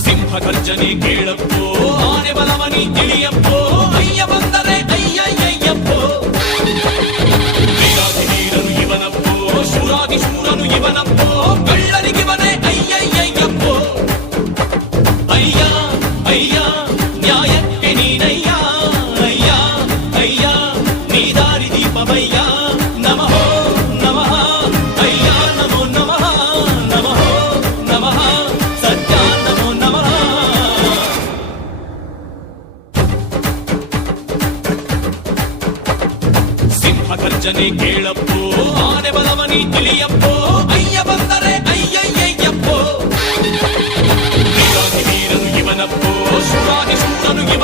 ಸಿಂಹ ಗರ್ಜನೆ ಕೇಳಪ್ಪೋ ಆನೆ ಬಲವನಿ ತಿಳಿಯಪ್ಪೋ ಅಯ್ಯ ಬಂದರೆ ಅಯ್ಯಯ್ಯಯ್ಯಪ್ಪೋ ವೀರಾಧಿ ವೀರನು ಇವನಪ್ಪೋ ಶೂರಾದಿ ಶೂರನು ಇವನಪ್ಪೋ ದಾರಿ ದೀಪವಯ್ಯ ನಮಃ ನಮಃ ಅಯ್ಯ ನಮೋ ನಮಃ ನಮಃ ನಮಃ ಸತ್ಯ ನಮೋ ನಮಃ ಸಿಂಹ ಗರ್ಜನೆ ಕೇಳಪ್ಪೋ ಆನೆ ಬಲವನಿ ತಿಳಿಯಪ್ಪೋ ಅಯ್ಯ ಬಂದರೆ ಅಯ್ಯಯ್ಯಯ್ಯಪ್ಪೋ ವೀರಾಧಿ ವೀರನು ಇವನಪ್ಪೋ ಶೂರಾದಿ ಶೂರನು ಇವ